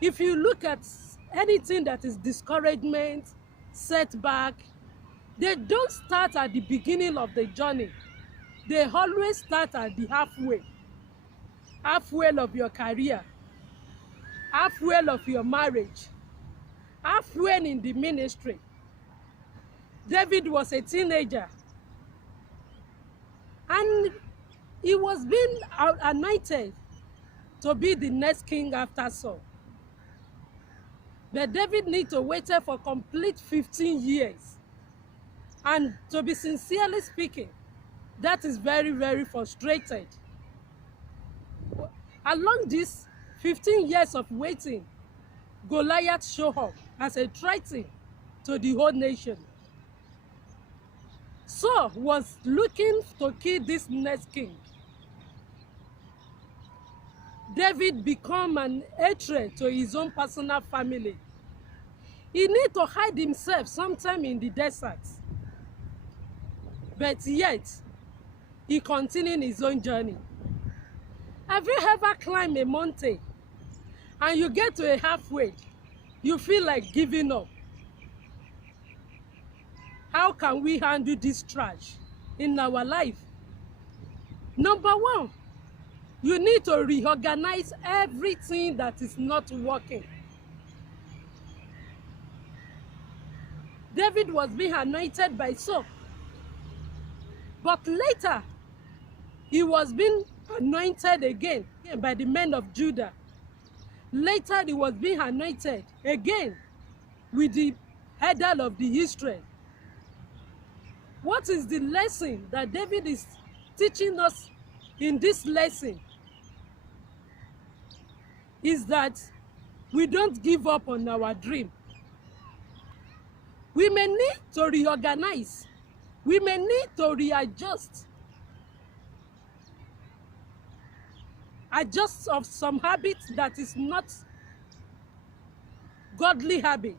If you look at anything that is discouragement, setback, they don't start at the beginning of the journey. They always start at the halfway of your career, halfway of your marriage, halfway in the ministry. David was a teenager and he was being anointed to be the next king after Saul. But David needed to wait for complete 15 years. And to be sincerely speaking, that is very, very frustrated. Along these 15 years of waiting, Goliath showed up as a threat to the whole nation. Saul was looking to kill this next king. David became an hatred to his own personal family. He needed to hide himself sometime in the desert. But yet, he continued his own journey. Have you ever climbed a mountain and you get to a halfway, you feel like giving up? How can we handle this trash in our life? Number one, you need to reorganize everything that is not working. David was being anointed by Saul, but later he was being anointed again by the men of Judah. Later he was being anointed again with the head of the Israel. What is the lesson that David is teaching us in this lesson? Is that we don't give up on our dream. We may need to reorganize. We may need to readjust. Adjust of some habits that is not godly habit.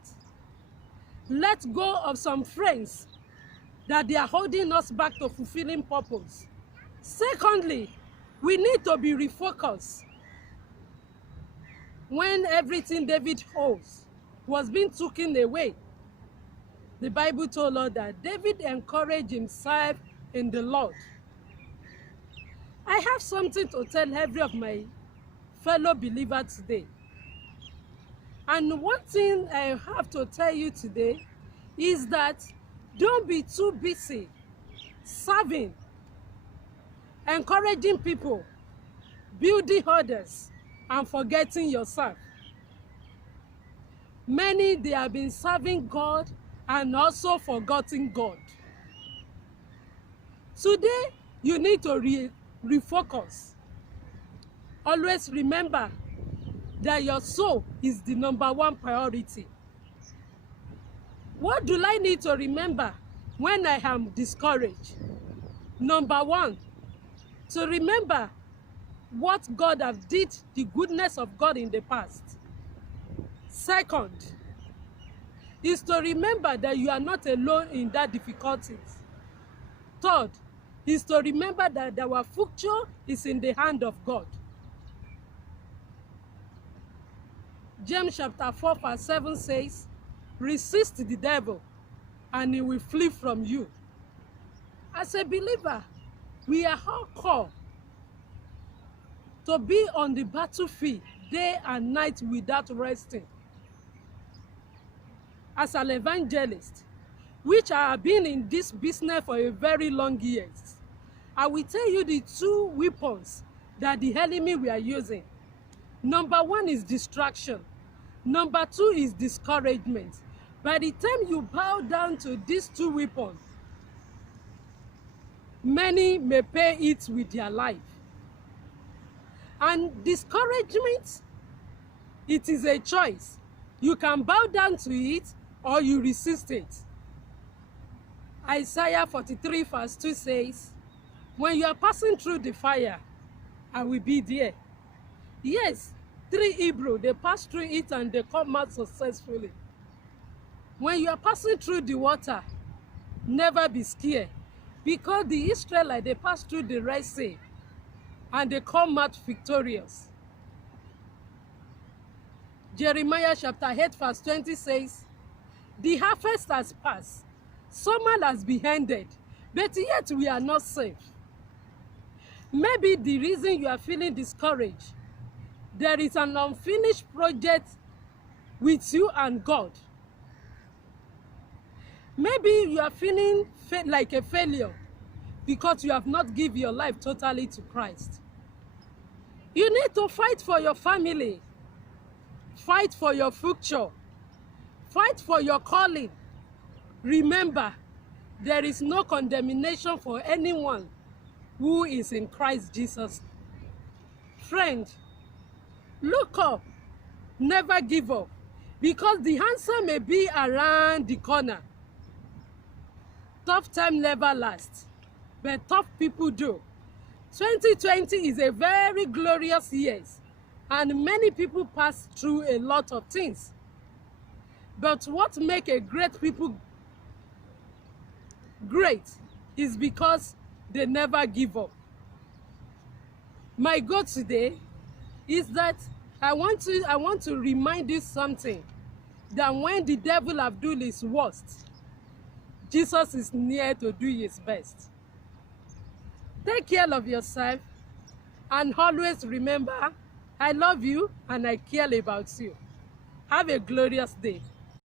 Let go of some friends that they are holding us back to fulfilling purpose. Secondly, we need to be refocused. When everything David holds was being taken away, the Bible told us that David encouraged himself in the Lord. I have something to tell every of my fellow believers today. And one thing I have to tell you today is that don't be too busy serving, encouraging people, building others, and forgetting yourself. Many, they have been serving God and also forgetting God. Today, you need to refocus. Always remember that your soul is the #1 priority. What do I need to remember when I am discouraged? Number one, to remember what God has did, the goodness of God in the past. Second, is to remember that you are not alone in that difficulties. Third, is to remember that our future is in the hand of God. James chapter 4 verse 7 says, resist the devil and he will flee from you. As a believer, we are all called to be on the battlefield day and night without resting. As an evangelist, which I have been in this business for a very long years, I will tell you the 2 weapons that the enemy we are using. Number 1 is distraction. Number 2 is discouragement. By the time you bow down to these 2 weapons, many may pay it with their life. And discouragement, it is a choice. You can bow down to it or you resist it. Isaiah 43 verse 2 says, when you are passing through the fire, I will be there. Yes, 3 Hebrews, they passed through it and they come out successfully. When you are passing through the water, never be scared. Because the Israelites, they passed through the Red Sea and they come out victorious. Jeremiah chapter 8 verse 20 says, the harvest has passed, summer has been ended, but yet we are not safe. Maybe the reason you are feeling discouraged, there is an unfinished project with you and God. Maybe you are feeling like a failure because you have not given your life totally to Christ. You need to fight for your family, fight for your future, fight for your calling. Remember, there is no condemnation for anyone who is in Christ Jesus. Friend, look up, never give up, because the answer may be around the corner. Tough time never lasts, but tough people do. 2020 is a very glorious year, and many people pass through a lot of things. But what makes a great people great is because they never give up. My goal today is that I want to remind you something, that when the devil have done his worst, Jesus is near to do his best. Take care of yourself and always remember, I love you and I care about you. Have a glorious day.